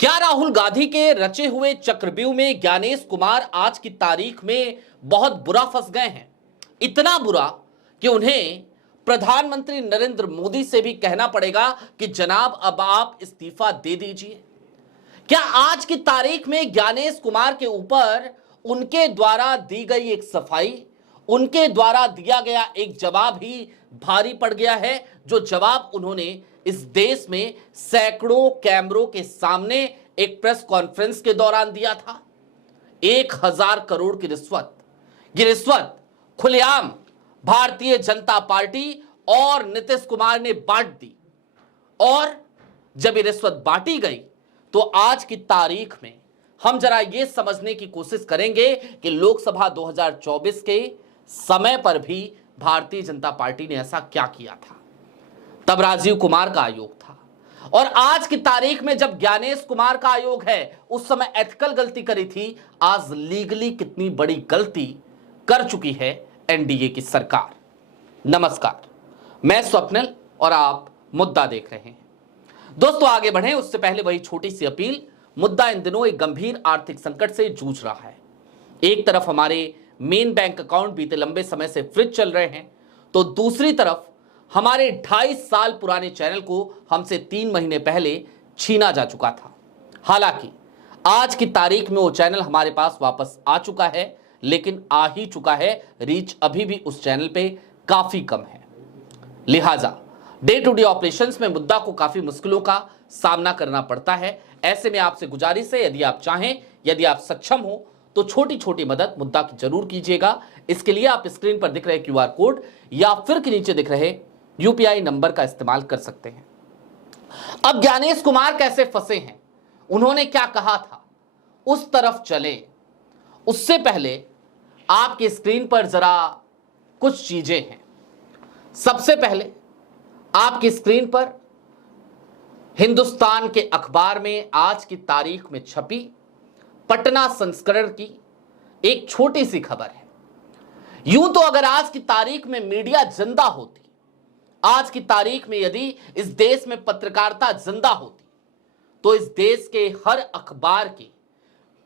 क्या राहुल गांधी के रचे हुए चक्रव्यूह में ज्ञानेश कुमार आज की तारीख में बहुत बुरा फंस गए हैं? इतना बुरा कि उन्हें प्रधानमंत्री नरेंद्र मोदी से भी कहना पड़ेगा कि जनाब अब आप इस्तीफा दे दीजिए। क्या आज की तारीख में ज्ञानेश कुमार के ऊपर उनके द्वारा दी गई एक सफाई, उनके द्वारा दिया गया एक जवाब ही भारी पड़ गया है, जो जवाब उन्होंने इस देश में सैकड़ों कैमरों के सामने एक प्रेस कॉन्फ्रेंस के दौरान दिया था? 1000 करोड़ की रिश्वत, ये रिश्वत खुलेआम भारतीय जनता पार्टी और नीतीश कुमार ने बांट दी। और जब ये रिश्वत बांटी गई तो आज की तारीख में हम जरा ये समझने की कोशिश करेंगे कि लोकसभा 2024 के समय पर भी भारतीय जनता पार्टी ने ऐसा क्या किया था। तब राजीव कुमार का आयोग था और आज की तारीख में जब ज्ञानेश कुमार का आयोग है, उस समय एथिकल गलती करी थी, आज लीगली कितनी बड़ी गलती कर चुकी है एनडीए की सरकार। नमस्कार, मैं स्वप्निल और आप मुद्दा देख रहे हैं। दोस्तों आगे बढ़ें उससे पहले वही छोटी सी अपील। मुद्दा इन दिनों एक गंभीर आर्थिक संकट से जूझ रहा है। एक तरफ हमारे मेन बैंक अकाउंट बीते लंबे समय से फ्रीज चल रहे हैं, तो दूसरी तरफ हमारे 2.5 साल पुराने चैनल को हमसे 3 महीने पहले छीना जा चुका था। हालांकि आज की तारीख में वो चैनल हमारे पास वापस आ चुका है, लेकिन आ ही चुका है, रीच अभी भी उस चैनल पे काफी कम है। लिहाजा डे टू डे ऑपरेशंस में मुद्दा को काफी मुश्किलों का सामना करना पड़ता है। ऐसे में आपसे गुजारिश है, यदि आप चाहें, यदि आप सक्षम हो तो छोटी छोटी मदद मुद्दा की जरूर कीजिएगा। इसके लिए आप स्क्रीन पर दिख रहे क्यूआर कोड या फिर के नीचे दिख रहे यूपीआई नंबर का इस्तेमाल कर सकते हैं। अब ज्ञानेश कुमार कैसे फंसे हैं, उन्होंने क्या कहा था, उस तरफ चले उससे पहले आपकी स्क्रीन पर जरा कुछ चीजें हैं। सबसे पहले आपकी स्क्रीन पर हिंदुस्तान के अखबार में आज की तारीख में छपी पटना संस्करण की एक छोटी सी खबर है। यूं तो अगर आज की तारीख में मीडिया जिंदा होती, आज की तारीख में यदि इस देश में पत्रकारिता जिंदा होती, तो इस देश के हर अखबार के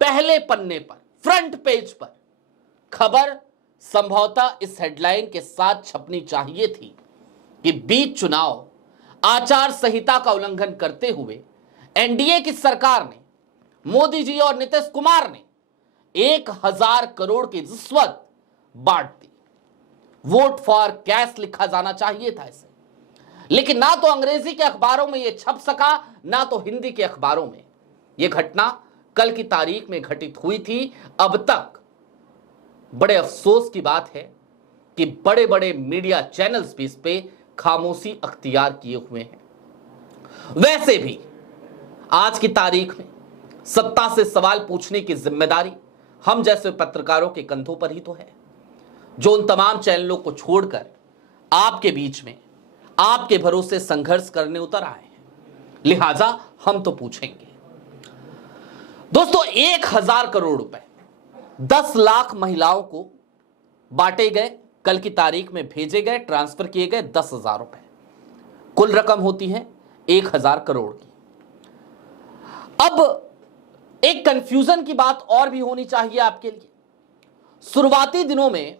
पहले पन्ने पर, फ्रंट पेज पर खबर संभवतः इस हेडलाइन के साथ छपनी चाहिए थी कि बीच चुनाव आचार संहिता का उल्लंघन करते हुए एनडीए की सरकार ने, मोदी जी और नीतीश कुमार ने 1000 करोड़ की रिश्वत बांट दी। वोट फॉर कैश लिखा जाना चाहिए था इसे, लेकिन ना तो अंग्रेजी के अखबारों में यह छप सका, ना तो हिंदी के अखबारों में। यह घटना कल की तारीख में घटित हुई थी। अब तक बड़े अफसोस की बात है कि बड़े बड़े मीडिया चैनल्स भी इस पे खामोशी अख्तियार किए हुए हैं। वैसे भी आज की तारीख में सत्ता से सवाल पूछने की जिम्मेदारी हम जैसे पत्रकारों के कंधों पर ही तो है, जो उन तमाम चैनलों को छोड़कर आपके बीच में, आपके भरोसे संघर्ष करने उतर आए हैं। लिहाजा हम तो पूछेंगे। दोस्तों 1000 करोड़ रुपए 10 लाख महिलाओं को बांटे गए, कल की तारीख में भेजे गए, ट्रांसफर किए गए 10,000 रुपए। कुल रकम होती है 1000 करोड़ की। अब एक कंफ्यूजन की बात और भी होनी चाहिए आपके लिए। शुरुआती दिनों में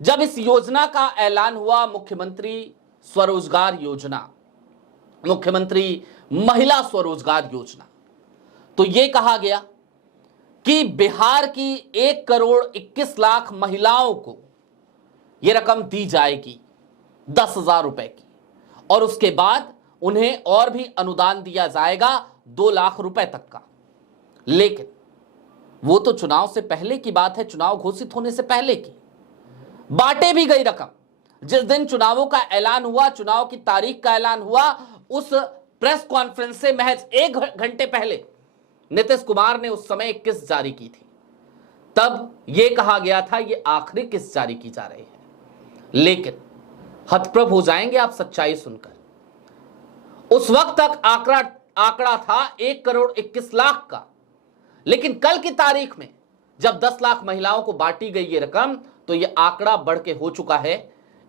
जब इस योजना का ऐलान हुआ, मुख्यमंत्री स्वरोजगार योजना, मुख्यमंत्री महिला स्वरोजगार योजना, तो यह कहा गया कि बिहार की 1 करोड़ 21 लाख महिलाओं को यह रकम दी जाएगी 10,000 रुपए की, और उसके बाद उन्हें और भी अनुदान दिया जाएगा 2 लाख रुपए तक का। लेकिन वो तो चुनाव से पहले की बात है, चुनाव घोषित होने से पहले की। बांटे भी गई रकम जिस दिन चुनावों का ऐलान हुआ, चुनाव की तारीख का ऐलान हुआ, उस प्रेस कॉन्फ्रेंस से महज 1 घंटे पहले नीतीश कुमार ने उस समय एक किस्त जारी की थी। तब यह कहा गया था ये आखिरी किस्त जारी की जा रही है। लेकिन हतप्रभ हो जाएंगे आप सच्चाई सुनकर। उस वक्त तक आंकड़ा था 1 करोड़ 21 लाख का, लेकिन कल की तारीख में जब 10 लाख महिलाओं को बांटी गई ये रकम, तो यह आंकड़ा बढ़ के हो चुका है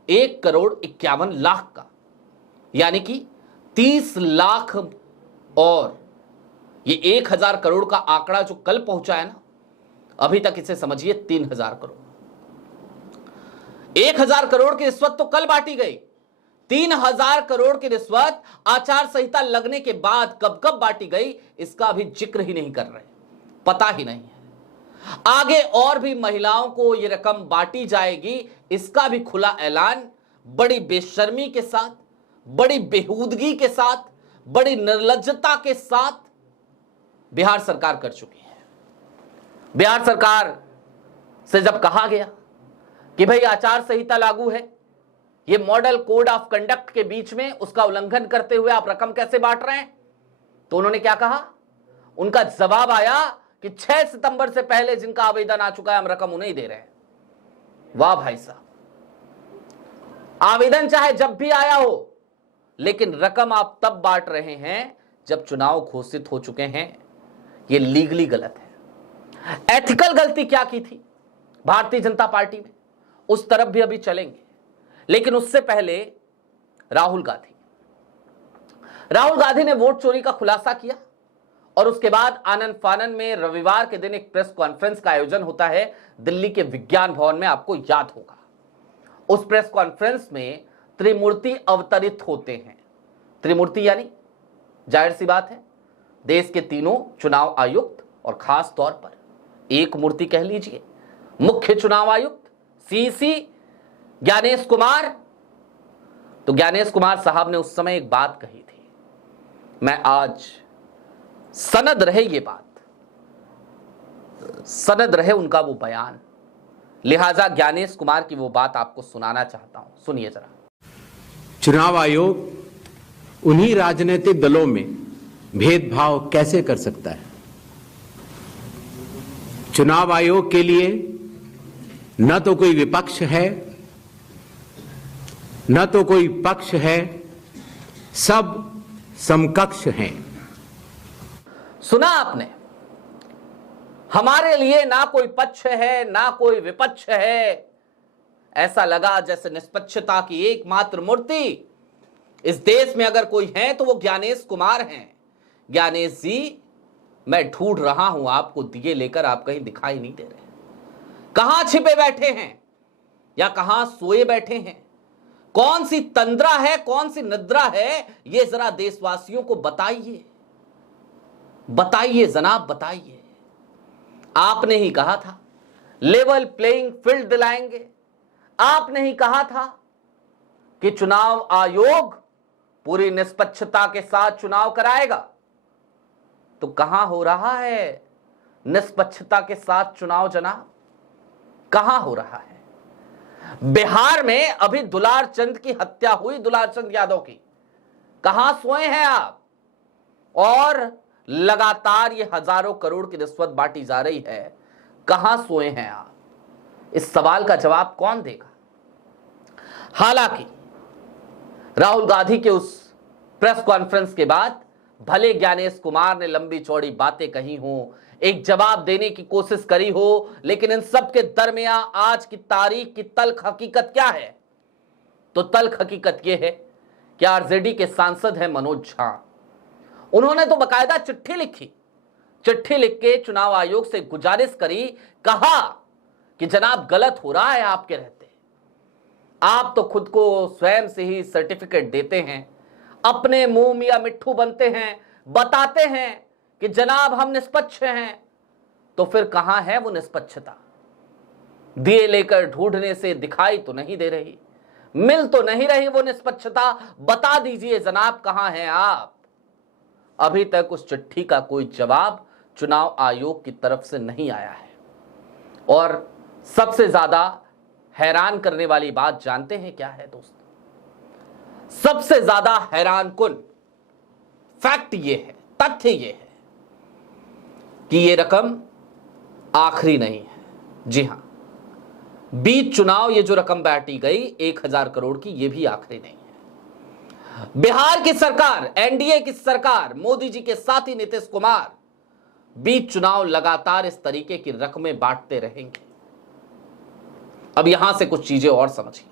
1 करोड़ 51 लाख का, यानी कि 30 लाख और ये 1,000 करोड़ का आंकड़ा जो कल पहुंचा है ना, अभी तक इसे समझिए 3,000 करोड़। 1,000 करोड़ की रिश्वत तो कल बांटी गई, 3,000 करोड़ की रिश्वत आचार संहिता लगने के बाद कब कब बांटी गई, इसका अभी जिक्र ही नहीं कर रहे, पता ही नहीं है। आगे और भी महिलाओं को यह रकम बांटी जाएगी, इसका भी खुला ऐलान बड़ी बेशर्मी के साथ, बड़ी बेहूदगी के साथ, बड़ी निर्लज्जता के साथ बिहार सरकार कर चुकी है। बिहार सरकार से जब कहा गया कि भाई आचार संहिता लागू है, ये मॉडल कोड ऑफ कंडक्ट के बीच में उसका उल्लंघन करते हुए आप रकम कैसे बांट रहे हैं, तो उन्होंने क्या कहा, उनका जवाब आया कि 6 सितंबर से पहले जिनका आवेदन आ चुका है हम रकम उन्हें ही दे रहे हैं। वाह भाई साहब, आवेदन चाहे जब भी आया हो, लेकिन रकम आप तब बांट रहे हैं जब चुनाव घोषित हो चुके हैं। यह लीगली गलत है। एथिकल गलती क्या की थी भारतीय जनता पार्टी में, उस तरफ भी अभी चलेंगे, लेकिन उससे पहले राहुल गांधी ने वोट चोरी का खुलासा किया और उसके बाद आनंद फानन में रविवार के दिन एक प्रेस कॉन्फ्रेंस का आयोजन होता है दिल्ली के विज्ञान भवन में, आपको याद होगा। उस प्रेस कॉन्फ्रेंस में त्रिमूर्ति अवतरित होते हैं। त्रिमूर्ति यानी जाहिर सी बात है देश के तीनों चुनाव आयुक्त और खास तौर पर एक मूर्ति कह लीजिए मुख्य चुनाव आयुक्त सीसी ज्ञानेश कुमार। तो ज्ञानेश कुमार साहब ने उस समय एक बात कही थी, मैं आज सनद रहे ये बात, सनद रहे उनका वो बयान, लिहाजा ज्ञानेश कुमार की वो बात आपको सुनाना चाहता हूं, सुनिए जरा। चुनाव आयोग उन्हीं राजनीतिक दलों में भेदभाव कैसे कर सकता है? चुनाव आयोग के लिए न तो कोई विपक्ष है न तो कोई पक्ष है, सब समकक्ष हैं। सुना आपने, हमारे लिए ना कोई पक्ष है ना कोई विपक्ष है। ऐसा लगा जैसे निष्पक्षता की एकमात्र मूर्ति इस देश में अगर कोई है तो वो ज्ञानेश कुमार हैं। ज्ञानेश जी, मैं ढूंढ रहा हूं आपको, दिए लेकर आप कहीं दिखाई नहीं दे रहे, कहां छिपे बैठे हैं या कहां सोए बैठे हैं? कौन सी तंद्रा है, कौन सी निद्रा है, ये जरा देशवासियों को बताइए, बताइए जनाब, बताइए। आपने ही कहा था लेवल प्लेइंग फील्ड दिलाएंगे, आपने ही कहा था कि चुनाव आयोग पूरी निष्पक्षता के साथ चुनाव कराएगा, तो कहां हो रहा है निष्पक्षता के साथ चुनाव जनाब? कहां हो रहा है? बिहार में अभी दुलार चंद की हत्या हुई, दुलार चंद यादव की, कहां सोए हैं आप? और लगातार ये हजारों करोड़ की रिश्वत बांटी जा रही है, कहां सोए हैं आप? इस सवाल का जवाब कौन देगा? हालांकि राहुल गांधी के उस प्रेस कॉन्फ्रेंस के बाद भले ज्ञानेश कुमार ने लंबी चौड़ी बातें कही हो, एक जवाब देने की कोशिश करी हो, लेकिन इन सब के दरमियान आज की तारीख की तल्ख हकीकत क्या है? तो तल्ख हकीकत यह है कि आरजेडी के सांसद हैं मनोज झा। उन्होंने तो बकायदा चिट्ठी लिखी, चिट्ठी लिख के चुनाव आयोग से गुजारिश करी, कहा कि जनाब गलत हो रहा है आपके रहते, आप तो खुद को स्वयं से ही सर्टिफिकेट देते हैं, अपने मुंह मियां मिट्ठू बनते हैं, बताते हैं कि जनाब हम निष्पक्ष हैं, तो फिर कहां है वो निष्पक्षता? दिए लेकर ढूंढने से दिखाई तो नहीं दे रही, मिल तो नहीं रही वो निष्पक्षता। बता दीजिए जनाब, कहां हैं आप? अभी तक उस चिट्ठी का कोई जवाब चुनाव आयोग की तरफ से नहीं आया है। और सबसे ज्यादा हैरान करने वाली बात जानते हैं क्या है दोस्तों? सबसे ज्यादा हैरानकुन फैक्ट ये है, तथ्य ये है कि ये रकम आखिरी नहीं है। जी हां, बीच चुनाव ये जो रकम बांटी गई 1,000 करोड़ की, ये भी आखिरी नहीं है। बिहार की सरकार, एनडीए की सरकार, मोदी जी के साथी नीतीश कुमार बीच चुनाव लगातार इस तरीके की रकमें बांटते रहेंगे। अब यहां से कुछ चीजें और समझिए।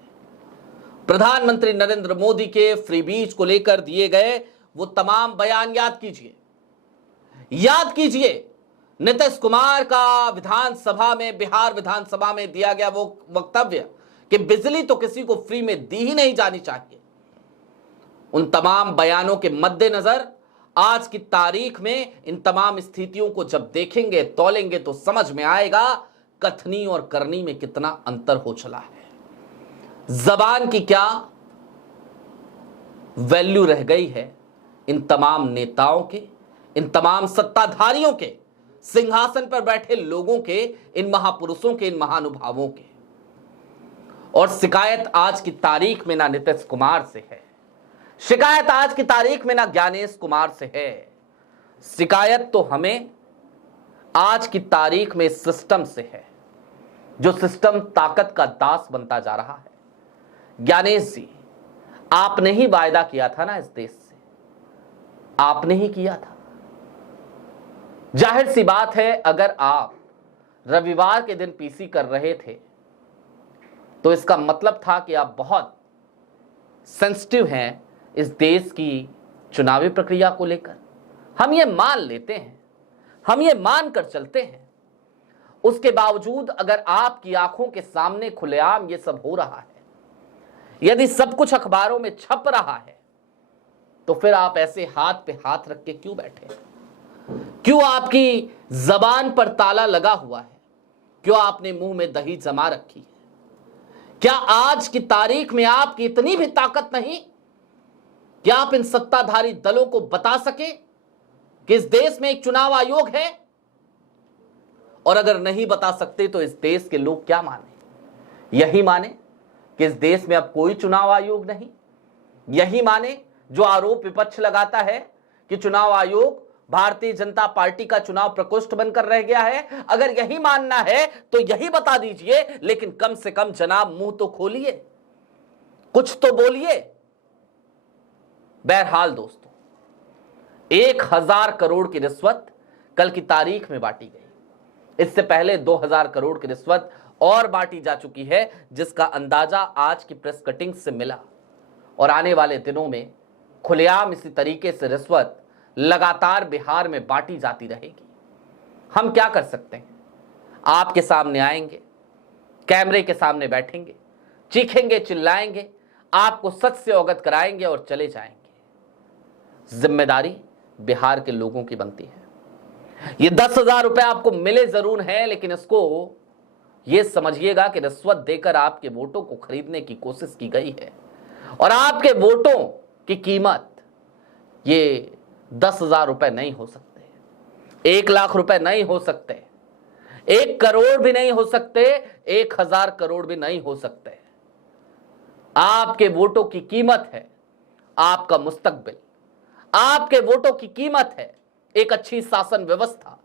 प्रधानमंत्री नरेंद्र मोदी के फ्री बीज को लेकर दिए गए वो तमाम बयान याद कीजिए। याद कीजिए नीतीश कुमार का बिहार विधानसभा में दिया गया वो वक्तव्य कि बिजली तो किसी को फ्री में दी ही नहीं जानी चाहिए। उन तमाम बयानों के मद्देनजर आज की तारीख में इन तमाम स्थितियों को जब देखेंगे, तौलेंगे तो समझ में आएगा कथनी और करनी में कितना अंतर हो चला है। जबान की क्या वैल्यू रह गई है इन तमाम नेताओं के, इन तमाम सत्ताधारियों के, सिंहासन पर बैठे लोगों के, इन महापुरुषों के, इन महानुभावों के। और शिकायत आज की तारीख में ना नीतीश कुमार से है, शिकायत आज की तारीख में ना ज्ञानेश कुमार से है, शिकायत तो हमें आज की तारीख में सिस्टम से है, जो सिस्टम ताकत का दास बनता जा रहा है। ज्ञानेश जी, आपने ही वायदा किया था ना इस देश से, आपने ही किया था। जाहिर सी बात है, अगर आप रविवार के दिन पीसी कर रहे थे तो इसका मतलब था कि आप बहुत सेंसिटिव हैं इस देश की चुनावी प्रक्रिया को लेकर। हम ये मान लेते हैं, हम ये मान कर चलते हैं। उसके बावजूद अगर आपकी आंखों के सामने खुलेआम ये सब हो रहा है, यदि सब कुछ अखबारों में छप रहा है, तो फिर आप ऐसे हाथ पे हाथ रख के क्यों बैठे? क्यों आपकी जबान पर ताला लगा हुआ है? क्यों आपने मुंह में दही जमा रखी है? क्या आज की तारीख में आपकी इतनी भी ताकत नहीं कि आप इन सत्ताधारी दलों को बता सके कि इस देश में एक चुनाव आयोग है? और अगर नहीं बता सकते तो इस देश के लोग क्या माने? यही माने कि इस देश में अब कोई चुनाव आयोग नहीं? यही माने जो आरोप विपक्ष लगाता है कि चुनाव आयोग भारतीय जनता पार्टी का चुनाव प्रकोष्ठ बनकर रह गया है? अगर यही मानना है तो यही बता दीजिए, लेकिन कम से कम जनाब मुंह तो खोलिए, कुछ तो बोलिए। बहरहाल दोस्तों, 1000 करोड़ की रिश्वत कल की तारीख में बांटी गई। इससे पहले 2000 करोड़ की रिश्वत और बांटी जा चुकी है, जिसका अंदाजा आज की प्रेस कटिंग से मिला। और आने वाले दिनों में खुलेआम इसी तरीके से रिश्वत लगातार बिहार में बांटी जाती रहेगी। हम क्या कर सकते हैं? आपके सामने आएंगे, कैमरे के सामने बैठेंगे, चीखेंगे, चिल्लाएंगे, आपको सच से अवगत कराएंगे और चले जाएंगे। जिम्मेदारी बिहार के लोगों की बनती है। ये 10,000 रुपए आपको मिले जरूर हैं, लेकिन इसको ये समझिएगा कि रिश्वत देकर आपके वोटों को खरीदने की कोशिश की गई है। और आपके वोटों की कीमत ये 10,000 रुपए नहीं हो सकते, 1 लाख रुपए नहीं हो सकते, 1 करोड़ भी नहीं हो सकते, 1000 करोड़ भी नहीं हो सकते। आपके वोटों की कीमत है आपका मुस्तकबिल, आपके वोटों की कीमत है एक अच्छी शासन व्यवस्था,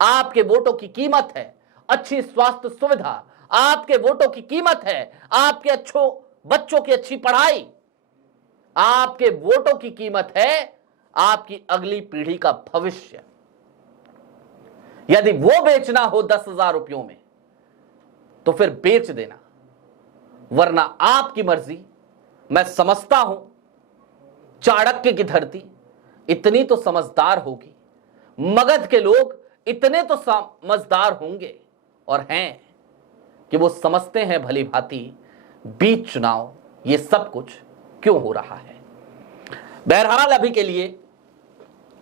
आपके वोटों की कीमत है अच्छी स्वास्थ्य सुविधा, आपके वोटों की कीमत है आपके अच्छो बच्चों की अच्छी पढ़ाई, आपके वोटों की कीमत है आपकी अगली पीढ़ी का भविष्य। यदि वो बेचना हो 10,000 रुपयों में तो फिर बेच देना, वरना आपकी मर्जी। मैं समझता हूं चाणक्य की धरती इतनी तो समझदार होगी, मगध के लोग इतने तो समझदार होंगे और हैं कि वो समझते हैं भली भांति बीच चुनाव ये सब कुछ क्यों हो रहा है। बहरहाल अभी के लिए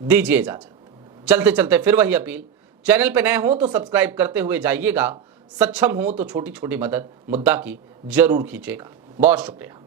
दीजिए इजाजत। चलते चलते फिर वही अपील, चैनल पे नए हो तो सब्सक्राइब करते हुए जाइएगा, सक्षम हो तो छोटी छोटी मदद मुद्दा की जरूर कीजिएगा। बहुत शुक्रिया।